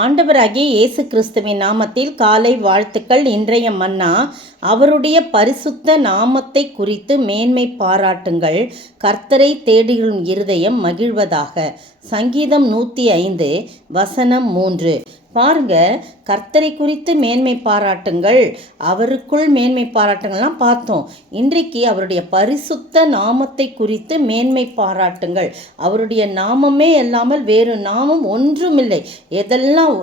ஆண்டவராகிய இயேசு கிறிஸ்துவின் நாமத்தில் காலை வாழ்த்துக்கள். இன்றைய மன்னா, அவருடைய பரிசுத்த நாமத்தை குறித்து மேன்மை பாராட்டுங்கள். கர்த்தரை தேடுகிற இருதயம் மகிழ்வதாக. சங்கீதம் 105 வசனம் 3. பாருங்க, கர்த்தரை குறித்து மேன்மை பாராட்டுங்கள், அவருக்குள் மேன்மை பாராட்டுங்கள்லாம் பார்த்தோம். இன்றைக்கு அவருடைய பரிசுத்த நாமத்தை குறித்து மேன்மை பாராட்டுங்கள். அவருடைய நாமமே இல்லாமல் வேறு நாமம் ஒன்றுமில்லை. எதெல்லாம்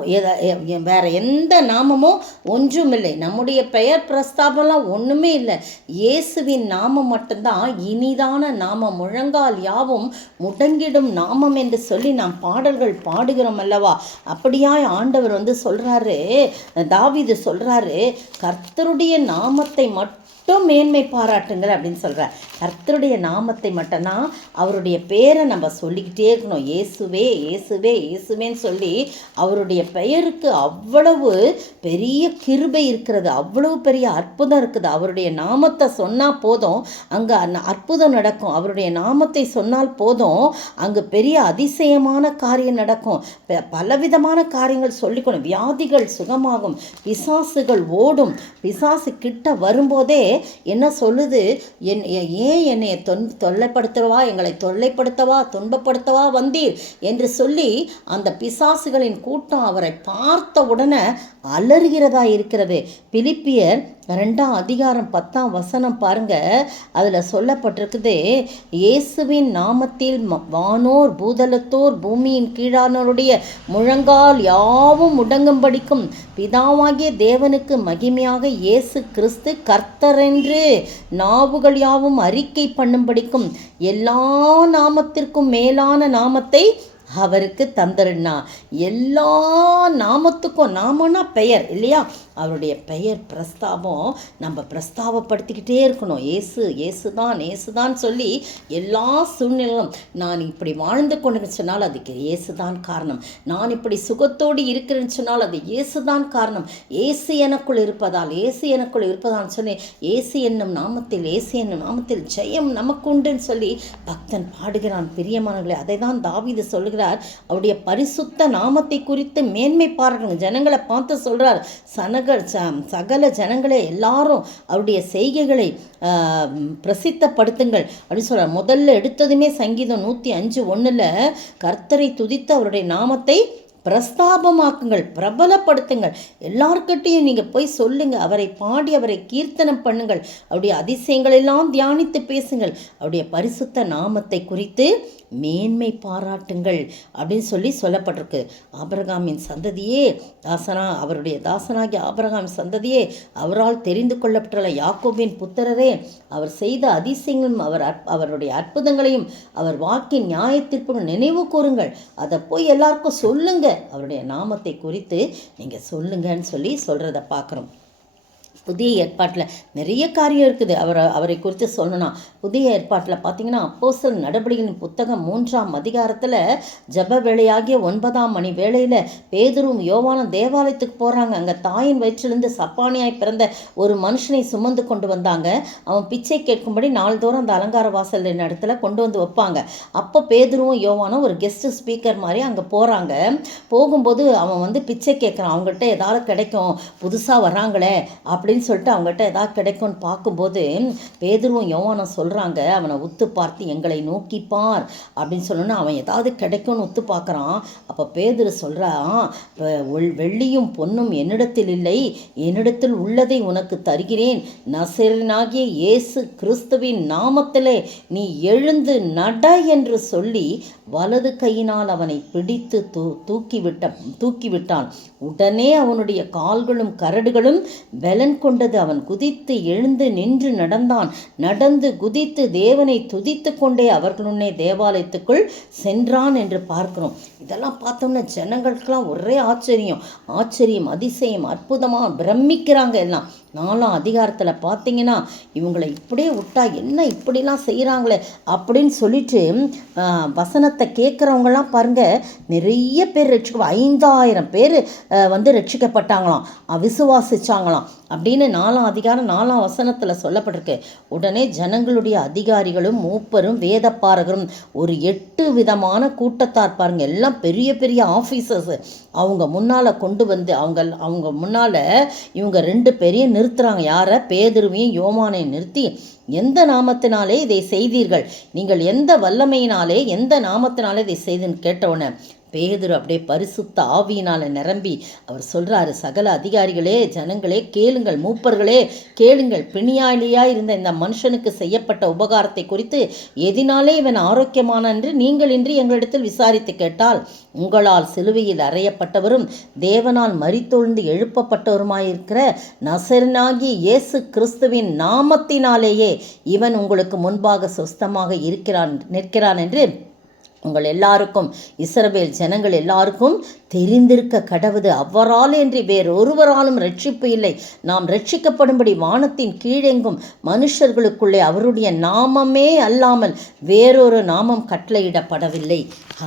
வேற எந்த நாமமும் ஒன்றுமில்லை. நம்முடைய பெயர் பிரஸ்தாபம்லாம் ஒன்றுமே இல்லை. இயேசுவின் நாமம் மட்டும்தான் இனிதான நாமம். முழங்கால் யாவும் முடங்கிடும் நாமம் என்று சொல்லி நாம் பாடல்கள் பாடுகிறோம் அல்லவா? அப்படியாய் ஆண்டவர் சொல்றாரு, தாவீது சொல்றாரு, கர்த்தருடைய நாமத்தை மட்டும் மேன்மை பாராட்டுங்கள் அப்படின்னு சொல்றார். கர்த்தருடைய நாமத்தை மட்டும்னா அவருடைய பேரை நம்ம சொல்லிக்கிட்டே இருக்கணும். இயேசுவே இயேசுவே இயேசுவேன்னு சொல்லி அவருடைய பெயருக்கு அவ்வளவு பெரிய கிருபை இருக்கிறது, அவ்வளவு பெரிய அற்புதம் இருக்குது. அவருடைய நாமத்தை சொன்னால் போதும், அங்கே அற்புதம் நடக்கும். அவருடைய நாமத்தை சொன்னால் போதும், அங்கு பெரிய அதிசயமான காரியம் நடக்கும். பலவிதமான காரியங்கள் சொல்லிக்கணும். வியாதிகள் சுகமாகும், பிசாசுகள் ஓடும். பிசாசு கிட்ட வரும்போதே என்ன சொல்லுது? ஏன் என்னை தொல்லைப்படுத்தவா, எங்களை தொல்லைப்படுத்தவா, துன்பப்படுத்தவா வந்தீர் என்று சொல்லி அந்த பிசாசுகளின் கூட்டம் அவரை பார்த்த உடனே அலறுகிறதா இருக்கிறது. பிலிப்பியர் 2ஆம் அதிகாரம் 10ஆம் வசனம் பாருங்க, அதில் சொல்லப்பட்டிருக்குது, இயேசுவின் நாமத்தில் வானோர் பூதலத்தோர் பூமியின் கீழானோருடைய முழங்கால் யாவும் முடங்கும்படிக்கும் பிதாவாகிய தேவனுக்கு மகிமையாக இயேசு கிறிஸ்து கர்த்தரென்று நாவுகள் யாவும் அறிக்கை பண்ணும்படிக்கும் எல்லா நாமத்திற்கும் மேலான நாமத்தை அவருக்கு தந்தருன்னா. எல்லா நாமத்துக்கும், நாமன்னா பெயர் இல்லையா? அவருடைய பெயர் பிரஸ்தாபம் நம்ம பிரஸ்தாபப்படுத்திக்கிட்டே இருக்கணும். இயேசு இயேசுதான் இயேசுதான் சொல்லி எல்லா சூழ்நிலையும், நான் இப்படி வாழ்ந்து கொண்டு சொன்னால் அதுக்கு இயேசுதான் காரணம். நான் இப்படி சுகத்தோடு இருக்கிறேன்னு சொன்னால் அது இயேசுதான் காரணம். இயேசு எனக்குள் இருப்பதால், இயேசு எனக்குள் இருப்பதான்னு சொல்லி இயேசு என்னும் நாமத்தில், இயேசு என்னும் நாமத்தில் ஜெயம் நமக்கு உண்டுன்னு சொல்லி பக்தன் பாடுகிறான். பிரியமானவர்களே, அதை தான் தாவீது சொல்லுகிறார். அவருடைய பரிசுத்த நாமத்தை குறித்து மேன்மை பாராட்டுங்க. ஜனங்களை பார்த்து சொல்றார், சகல ஜனங்களே எல்லாரும் அவருடைய செய்கைகளை பிரசித்தப்படுத்துங்கள் அப்படின்னு சொல்றார். முதல்ல எடுத்ததுமே சங்கீதம் 105:1 கர்த்தரை துதித்து அவருடைய நாமத்தை பிரஸ்தாபமாக்குங்கள், பிரபலப்படுத்துங்கள். எல்லார்கிட்டையும் நீங்கள் போய் சொல்லுங்கள், அவரை பாடி அவரை கீர்த்தனம் பண்ணுங்கள், அவருடைய அதிசயங்களெல்லாம் தியானித்து பேசுங்கள், அவருடைய பரிசுத்த நாமத்தை குறித்து மேன்மை பாராட்டுங்கள் அப்படின்னு சொல்லி சொல்லப்பட்டிருக்கு. ஆபிரகாமின் சந்ததியே அவருடைய தாசனாகிய ஆபிரகாமின் சந்ததியே, அவரால் தெரிந்து கொள்ளப்பட்டுள்ள யாக்கோபின் புத்திரரே, அவர் செய்த அதிசயங்களும் அவருடைய அற்புதங்களையும் அவர் வாக்கின் நியாயத்திற்கு நினைவு கூறுங்கள். அதை போய் எல்லாருக்கும் சொல்லுங்க, அவருடைய நாமத்தை குறித்து நீங்கள் சொல்லுங்கன்னு சொல்லி சொல்கிறத பார்க்குறோம். புதிய ஏற்பாட்டில் நிறைய காரியம் இருக்குது அவரை குறித்து சொல்லணும். புதிய ஏற்பாட்டில் பார்த்தீங்கன்னா, அப்போஸ்தலர் நடபடிகளின் புத்தகம் 3ஆம் அதிகாரத்தில் ஜப வேளையாகிய 9ஆம் மணி வேளையில் பேதுருவும் யோவானும் தேவாலயத்துக்கு போகிறாங்க. அங்கே தாயின் வயிற்றிலிருந்து சப்பானியாய் பிறந்த ஒரு மனுஷனை சுமந்து கொண்டு வந்தாங்க. அவன் பிச்சை கேட்கும்படி நாள்தோறும் அந்த அலங்கார வாசல் இடத்துல கொண்டு வந்து வைப்பாங்க. அப்போ பேதுருவும் யோவானும் ஒரு கெஸ்ட் ஸ்பீக்கர் மாதிரி அங்கே போகிறாங்க. போகும்போது அவன் பிச்சை கேட்குறான். அவங்ககிட்ட ஏதாவது கிடைக்கும், புதுசாக வராங்களே அப்படின்னு சொல்லிட்டு அவங்ககிட்ட ஏதாவது கிடைக்கும்னு பார்க்கும்போது பேதுருவும் யோவானும் சொல்கிறாங்க, அவனை உத்து பார்த்து எங்களை நோக்கிப்பார் அப்படின்னு சொல்லணும்னா அவன் ஏதாவது கிடைக்கும்னு உத்து பார்க்குறான். அப்போ பேதுரு சொல்கிறான், வெள்ளியும் பொன்னும் என்னிடத்தில் இல்லை, என்னிடத்தில் உள்ளதை உனக்கு தருகிறேன். நசரேயனாகிய இயேசு கிறிஸ்துவின் நாமத்திலே நீ எழுந்து நட என்று சொல்லி வலது கையினால் அவனை பிடித்து தூக்கிவிட்டான். உடனே அவனுடைய கால்களும் கரடுகளும் பலன் கொண்டது. அவன் குதித்து எழுந்து நின்று நடந்தான். நடந்து குதித்து தேவனை துதித்து கொண்டே அவர்களுடனே தேவாலயத்துக்குள் சென்றான் என்று பார்க்கிறோம். இதெல்லாம் பார்த்தோம்னா ஜனங்களுக்கெல்லாம் ஒரே ஆச்சரியம், அதிசயம், அற்புதமாக பிரமிக்கிறாங்க. எல்லாம் 4ஆம் அதிகாரத்தில் பார்த்தீங்கன்னா இவங்களை இப்படியே விட்டா என்ன இப்படிலாம் செய்கிறாங்களே அப்படின்னு சொல்லிட்டு வசனத்தை கேட்குறவங்களாம் பாருங்கள் நிறைய பேர் 5000 பேர் ரட்சிக்கப்பட்டாங்களாம், விசுவாசிச்சாங்களாம் அப்படின்னு 4ஆம் அதிகாரம் 4ஆம் வசனத்தில் சொல்லப்பட்டிருக்கு. உடனே ஜனங்களுடைய அதிகாரிகளும் மூப்பரும் வேதப்பாரகரும் ஒரு 8 விதமான கூட்டத்தார் பாருங்க, எல்லாம் பெரிய பெரிய ஆஃபீஸர்ஸ் அவங்க முன்னால் கொண்டு வந்து அவங்க முன்னால் இவங்க 2 பேரையும் நிறுத்துகிறாங்க. யாரை? பேதுருவையும் யோவானையும் நிறுத்தி, எந்த நாமத்தினாலே இதை செய்தீர்கள், நீங்கள் எந்த வல்லமையினாலே எந்த நாமத்தினாலே இதை செய்துன்னு கேட்டவுடனே பேதுரு அப்படியே பரிசுத்த ஆவியினால் நிரம்பி அவர் சொல்கிறாரு, சகல அதிகாரிகளே, ஜனங்களே கேளுங்கள், மூப்பர்களே கேளுங்கள், பிணியாளியாக இருந்த இந்த மனுஷனுக்கு செய்யப்பட்ட உபகாரத்தை குறித்து எதினாலே இவன் ஆரோக்கியமான என்று நீங்கள் இன்றி எங்களிடத்தில் விசாரித்து கேட்டால், உங்களால் சிலுவையில் அறையப்பட்டவரும் தேவனால் மரித்தொழுந்து எழுப்பப்பட்டவருமாயிருக்கிற நசரனாகிய இயேசு கிறிஸ்துவின் நாமத்தினாலேயே இவன் உங்களுக்கு முன்பாக சொஸ்தமாக நிற்கிறான் என்று உங்கள் எல்லாருக்கும், இஸ்ரவேல் ஜனங்கள் எல்லாருக்கும் தெரிந்திருக்க கடவுது. அவரால் என்று வேறொருவராலும் ரட்சிப்பு இல்லை. நாம் ரட்சிக்கப்படும்படி வானத்தின் கீழெங்கும் மனுஷர்களுக்குள்ளே அவருடைய நாமமே அல்லாமல் வேறொரு நாமம் கட்டளையிடப்படவில்லை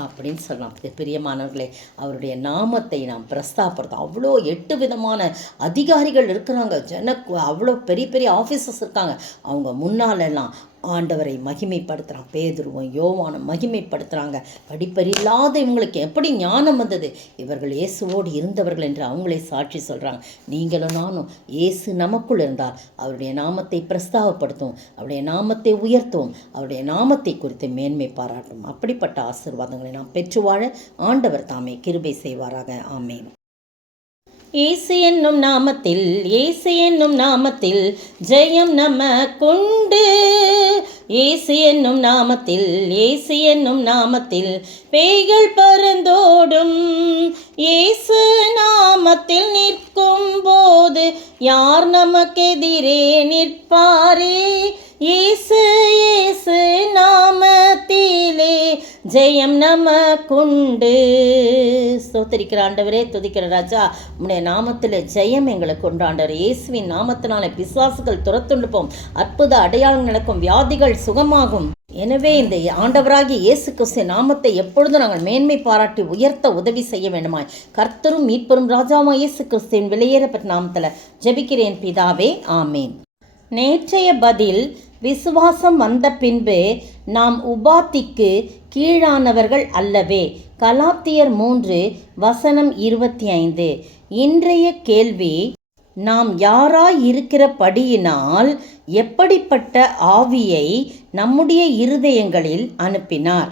அப்படின்னு சொல்லலாம். பிரியமானவர்களே, அவருடைய நாமத்தை நாம் பிரஸ்தாப்படுத்தோம். அவ்வளோ 8 விதமான அதிகாரிகள் இருக்கிறாங்க, அவ்வளோ பெரிய பெரிய ஆஃபீஸர்ஸ் இருக்காங்க. அவங்க முன்னாலெல்லாம் ஆண்டவரை மகிமைப்படுத்துகிறான். பேதுருவும் யோவானும் மகிமைப்படுத்துகிறாங்க. படிப்பறியில்லாத இவங்களுக்கு எப்படி ஞானம் வந்தது? இவர்கள் இயேசுவோடு இருந்தவர்கள் என்று அவங்களே சாட்சி சொல்கிறாங்க. நீங்களும் நானும் இயேசு நமக்குள் இருந்தால் அவருடைய நாமத்தை பிரஸ்தாபப்படுத்தும், அவருடைய நாமத்தை உயர்த்தும், அவருடைய நாமத்தை குறித்து மேன்மை பாராட்டும். அப்படிப்பட்ட ஆசீர்வாதங்களை நாம் பெற்று வாழ ஆண்டவர் தாமே கிருபை செய்வாராக. ஆமென். இயேசு என்னும் நாமத்தில், இயேசு என்னும் நாமத்தில் ஜெயம் நமக்குண்டு. இயேசு என்னும் நாமத்தில், இயேசு என்னும் நாமத்தில் பேய்கள் பறந்தோடும். இயேசு நாமத்தில் நிற்கும் போது யார் நமக்கெதிரே நிற்பாரே? இயேசு இயேசு நாமத்திலே ஜெயம் நமக்குண்டு. ஸ்தோத்திரிக்கிற ஆண்டவரே, துதிக்கிற ராஜா, உம்முடைய நாமத்தில் ஜெயம் எங்களுக்கு உண்டு ஆண்டவர். இயேசுவின் நாமத்தினாலே பிசாசுகள் துரத்துண்டு போம், அற்புத அடையாளம் நடக்கும், வியாதிகள் சுகமாகும். எனவே இந்த ஆண்டவராகிய இயேசு கிறிஸ்து நாமத்தை எப்பொழுதும் நாங்கள் மேன்மை பாராட்டி உயர்த்த உதவி செய்ய வேண்டுமாய் கர்த்தரும் மீட்பரும் ராஜாவாகிய இயேசு கிறிஸ்துவின் விலையேறப்பட்ட நாமத்தில் ஜெபிக்கிறேன் பிதாவே, ஆமேன். நேற்றைய பதில், விசுவாசம் வந்த பின்பு நாம் உபாத்திக்கு கீழானவர்கள் அல்லவே. கலாத்தியர் 3:25. இன்றைய கேள்வி, நாம் யாராய் இருக்கிறபடியினால் எப்படிப்பட்ட ஆவியை நம்முடைய இருதயங்களில் அனுப்பினார்?